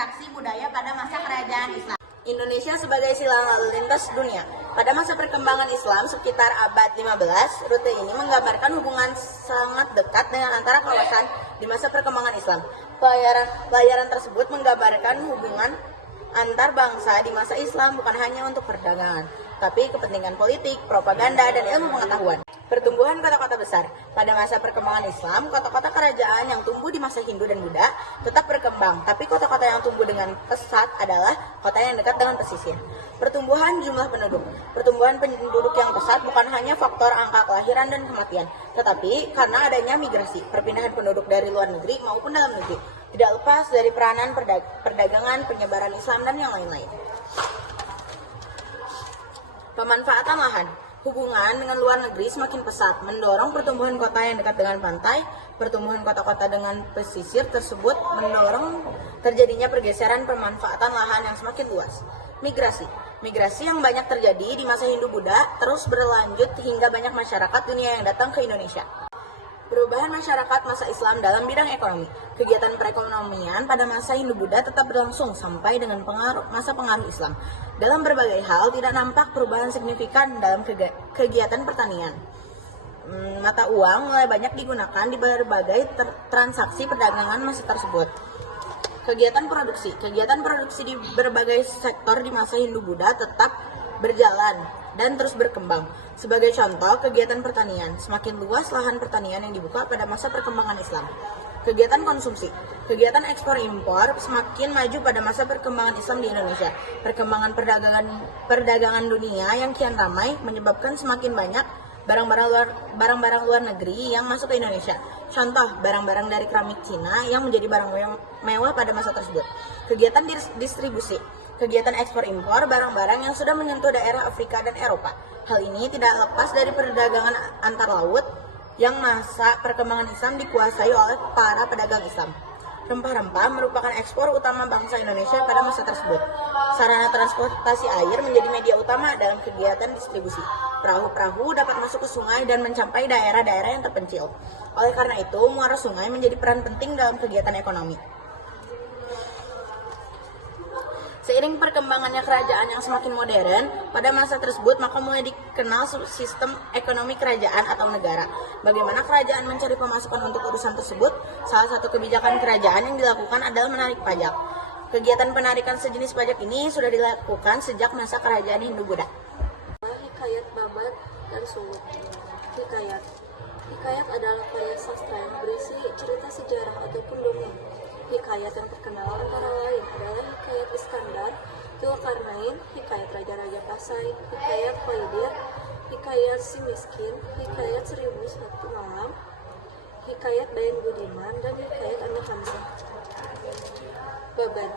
interaksi budaya pada masa kerajaan Islam. Indonesia sebagai silang lalu lintas dunia. Pada masa perkembangan Islam sekitar abad 15, rute ini menggambarkan hubungan sangat dekat dengan antara kawasan di masa perkembangan Islam. Pelayaran tersebut menggambarkan hubungan antar bangsa di masa Islam bukan hanya untuk perdagangan, tapi kepentingan politik, propaganda, dan ilmu pengetahuan. Pertumbuhan kota-kota besar. Pada masa perkembangan Islam, kota-kota kerajaan yang tumbuh di masa Hindu dan Buddha tetap berkembang, tapi kota-kota yang tumbuh dengan pesat adalah kota yang dekat dengan pesisir. Pertumbuhan jumlah penduduk. Pertumbuhan penduduk yang pesat bukan hanya faktor angka kelahiran dan kematian, tetapi karena adanya migrasi, perpindahan penduduk dari luar negeri maupun dalam negeri, tidak lepas dari peranan perdagangan, penyebaran Islam, dan yang lain-lain. Pemanfaatan lahan. Hubungan dengan luar negeri semakin pesat, mendorong pertumbuhan kota yang dekat dengan pantai. Pertumbuhan kota-kota dengan pesisir tersebut mendorong terjadinya pergeseran pemanfaatan lahan yang semakin luas. Migrasi. Migrasi yang banyak terjadi di masa Hindu-Buddha terus berlanjut hingga banyak masyarakat dunia yang datang ke Indonesia. Perubahan masyarakat masa Islam dalam bidang ekonomi. Kegiatan perekonomian pada masa Hindu-Buddha tetap berlangsung sampai dengan masa pengaruh Islam. Dalam berbagai hal tidak nampak perubahan signifikan dalam kegiatan pertanian. Mata uang mulai banyak digunakan di berbagai transaksi perdagangan masa tersebut. Kegiatan produksi. Kegiatan produksi di berbagai sektor di masa Hindu-Buddha tetap berjalan dan terus berkembang. Sebagai contoh, kegiatan pertanian. Semakin luas lahan pertanian yang dibuka pada masa perkembangan Islam. Kegiatan konsumsi. Kegiatan ekspor-impor semakin maju pada masa perkembangan Islam di Indonesia. Perkembangan perdagangan dunia yang kian ramai menyebabkan semakin banyak barang-barang luar negeri yang masuk ke Indonesia. Contoh, barang-barang dari keramik Cina yang menjadi barang mewah pada masa tersebut. Kegiatan distribusi. Kegiatan ekspor-impor barang-barang yang sudah menyentuh daerah Afrika dan Eropa. Hal ini tidak lepas dari perdagangan antar laut yang masa perkembangan Islam dikuasai oleh para pedagang Islam. Rempah-rempah merupakan ekspor utama bangsa Indonesia pada masa tersebut. Sarana transportasi air menjadi media utama dalam kegiatan distribusi. Perahu-perahu dapat masuk ke sungai dan mencapai daerah-daerah yang terpencil. Oleh karena itu, muara sungai menjadi peran penting dalam kegiatan ekonomi. Seiring perkembangannya kerajaan yang semakin modern, pada masa tersebut maka mulai dikenal sistem ekonomi kerajaan atau negara. Bagaimana kerajaan mencari pemasukan untuk urusan tersebut? Salah satu kebijakan kerajaan yang dilakukan adalah menarik pajak. Kegiatan penarikan sejenis pajak ini sudah dilakukan sejak masa kerajaan Hindu-Buddha. Hikayat Babat dan Sulut. Hikayat. Hikayat adalah karya sastra yang berisi cerita sejarah ataupun dongeng. Hikayat yang terkenal antara lain adalah Hikayat Iskandar, Zulkarnain, Hikayat Raja-Raja Pasai, Hikayat Khalidin, Hikayat Si Miskin, Hikayat 1001 Malam, Hikayat Bayan Budiman, dan Hikayat Anak Hamzah. Babat.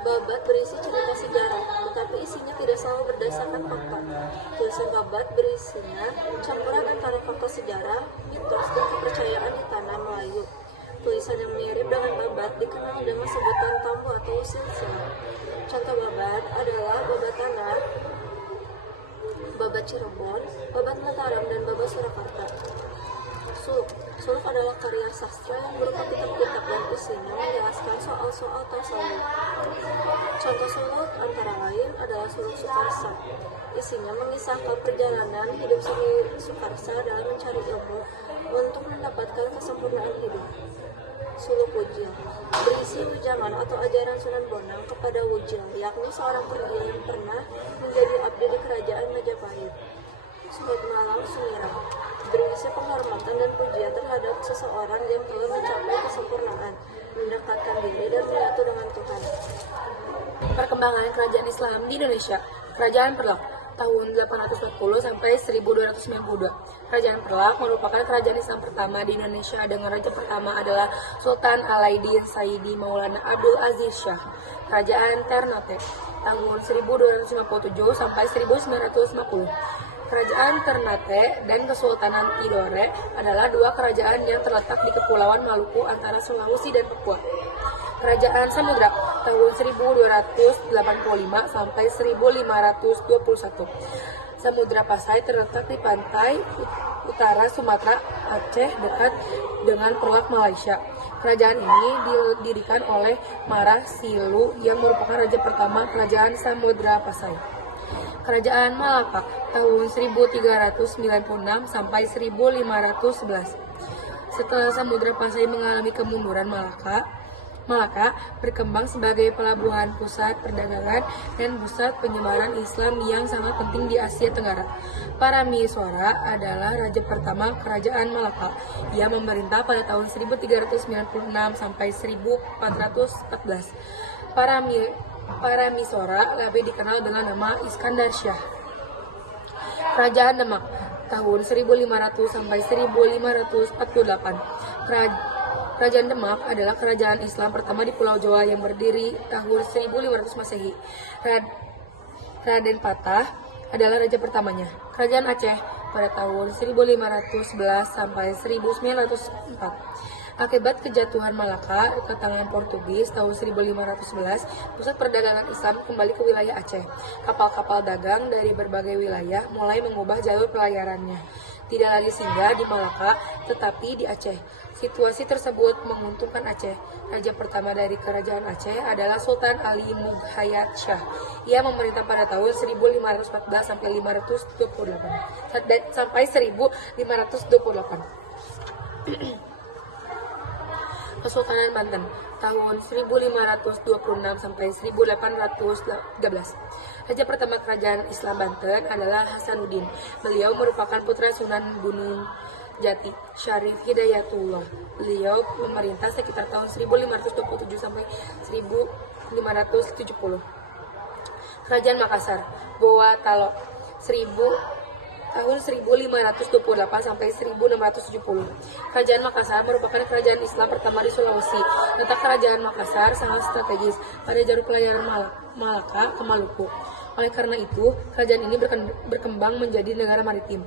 Babat berisi cerita sejarah, tetapi isinya tidak selalu berdasarkan fakta. Tulisan Babat berisinya campuran antara fakta sejarah, mitos, dan kepercayaan di tanah Melayu. Tulisan yang mirip dengan Babat dikenal dengan sebutan tambu atau silsilah. Contoh Babat adalah Babat Tanah, Babat Cirebon, Babat Mataram, dan Babat Surakarta. Suluk. Suluk adalah karya sastra yang berupa kitab-kitab dan isinya menjelaskan soal-soal tasawuf. Contoh suluk antara lain adalah Suluk Sukarsa. Isinya mengisahkan perjalanan hidup Sukarsa dalam mencari ilmu untuk mendapatkan kesempurnaan hidup. Suluk Wujil berisi ujangan atau ajaran Sunan Bonang kepada Wujil, yakni seorang perwira yang pernah menjadi abdi di kerajaan Majapahit. Suluk Malang Sumirah berisi penghormatan dan pujian terhadap seseorang yang telah mencapai kesempurnaan, mendekatkan diri dan menyatu dengan Tuhan. Perkembangan kerajaan Islam di Indonesia. Kerajaan Perlak tahun 840 sampai 1292. Kerajaan Perlak merupakan kerajaan Islam pertama di Indonesia dengan raja pertama adalah Sultan Alaidin Saidi Maulana Abdul Aziz Shah. Kerajaan Ternate tahun 1257 sampai 1950. Kerajaan Ternate dan Kesultanan Tidore adalah dua kerajaan yang terletak di Kepulauan Maluku antara Sulawesi dan Papua. Kerajaan Samudra tahun 1285 sampai 1521. Samudra Pasai terletak di pantai utara Sumatera, Aceh dekat dengan Perlak, Malaysia. Kerajaan ini didirikan oleh Mara Silu yang merupakan raja pertama Kerajaan Samudra Pasai. Kerajaan Malaka tahun 1396 sampai 1511. Setelah Samudra Pasai mengalami kemunduran, Malaka berkembang sebagai pelabuhan pusat perdagangan dan pusat penyebaran Islam yang sangat penting di Asia Tenggara. Paramiswara adalah raja pertama Kerajaan Malaka. Ia memerintah pada tahun 1396 sampai 1414. Paramiswara lebih dikenal dengan nama Iskandar Shah. Kerajaan Demak tahun 1500 sampai 1548. Kerajaan Demak adalah kerajaan Islam pertama di Pulau Jawa yang berdiri tahun 1500 Masehi. Raden Patah adalah raja pertamanya. Kerajaan Aceh pada tahun 1511 sampai 1904. Akibat kejatuhan Malaka ke tangan Portugis tahun 1511, pusat perdagangan Islam kembali ke wilayah Aceh. Kapal-kapal dagang dari berbagai wilayah mulai mengubah jalur pelayarannya. Tidak lagi singgah di Malaka, tetapi di Aceh. Situasi tersebut menguntungkan Aceh. Raja pertama dari Kerajaan Aceh adalah Sultan Ali Mughayat Shah. Ia memerintah pada tahun 1514 sampai 1528. Kesultanan Banten tahun 1526 sampai 1813. Raja pertama Kerajaan Islam Banten adalah Hasanuddin. Beliau merupakan putra Sunan Gunung Jati, Syarif Hidayatullah. Beliau memerintah sekitar tahun 1527 sampai 1570. Kerajaan Makassar, Boa Talo, tahun 1528 sampai 1670. Kerajaan Makassar merupakan kerajaan Islam pertama di Sulawesi. Letak Kerajaan Makassar sangat strategis pada jalur pelayaran Malaka ke Maluku. Oleh karena itu, kerajaan ini berkembang menjadi negara maritim.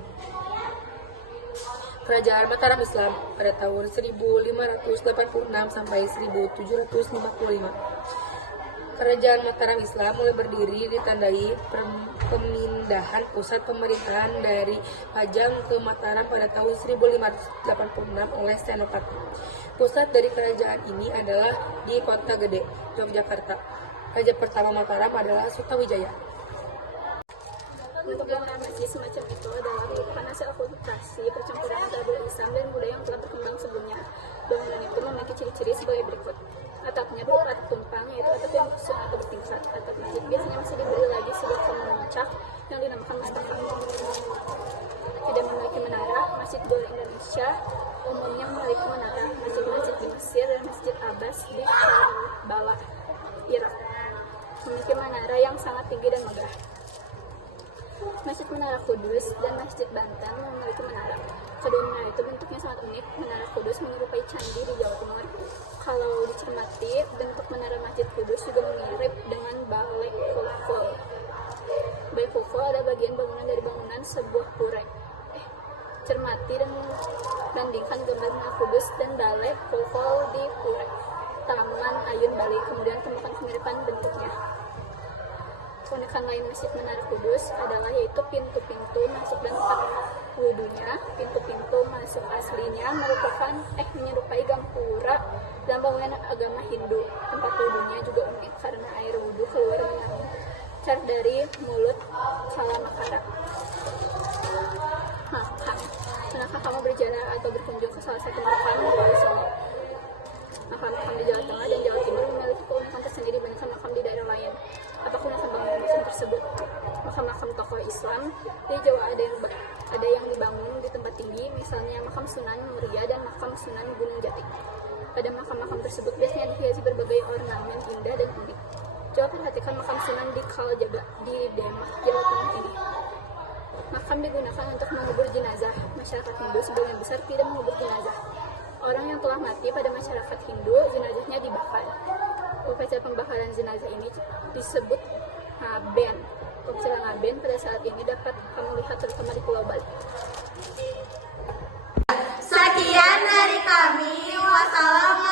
Kerajaan Mataram Islam pada tahun 1586 sampai 1755. Kerajaan Mataram Islam mulai berdiri ditandai pemindahan pusat pemerintahan dari Pajang ke Mataram pada tahun 1586 oleh Senopati. Pusat dari kerajaan ini adalah di Kota Gede, Yogyakarta. Raja pertama Mataram adalah Sutawijaya. Untuk bangunan masjid semacam itu adalah merupakan hasil akulturasi percampuran antara budaya Islam dan budaya yang telah berkembang sebelumnya. Bangunan itu memiliki ciri-ciri sebagai berikut. Atapnya berupa tumpang, yaitu atap yang susun atau bertingkat. Atap masjid biasanya masih diberi lagi sebuah kemuncak yang dinamakan mustaqam. Tidak memiliki menara. Masjid Gol Indonesia umumnya memiliki menara. Masjid-masjid di Mesir dan Masjid Abbas di Karbala, Irak memiliki menara yang sangat tinggi dan megah. Masjid Menara Kudus dan Masjid Banten memiliki menara. Kedua menara itu bentuknya sangat unik. Menara Kudus menyerupai candi di Jawa Timur. Kalau dicermati, bentuk menara Masjid Kudus juga mirip dengan Balai Fulful. Balai Fulful adalah bagian bangunan dari bangunan sebuah pura. Cermati dan bandingkan gambar Menara Kudus dan Balai Fulful di pura Taman Ayun Bali, kemudian temukan kemiripan bentuknya. Keunikan lain Masjid Menara Kudus adalah yaitu pintu-pintu masuk dan tempat wudhunya. Pintu-pintu masuk aslinya menyerupai gampura dan bangunan agama Hindu. Tempat wudhunya juga unik karena air wudhu keluar mengalir dari mulut Calamakara. Pernahkah kamu berjalan atau berkunjung ke salah satu makam di Solo? Makam-makam di Jawa Tengah dan Jawa Timur memiliki keunikan tersendiri dibandingkan makam di daerah lain. Apapun yang bangunan museum tersebut, makam-makam tokoh Islam di Jawa ada yang dibangun di tempat tinggi, misalnya makam Sunan Muria dan makam Sunan Gunung Jati. Pada makam-makam tersebut biasanya dihiasi berbagai ornamen indah dan unik. Coba perhatikan makam Sunan di Kaljaga di Demak, Jawa Tengah ini. Makam digunakan untuk mengubur jenazah. Masyarakat Hindu sebagian besar tidak mengubur jenazah. Orang yang telah mati pada masyarakat Hindu, jenazahnya dibakar. Upacara pembakaran jenazah ini disebut ngaben. Upacara ngaben pada saat ini dapat kamu lihat terutama di Pulau Bali. Sekian dari kami. Wassalamualaikum.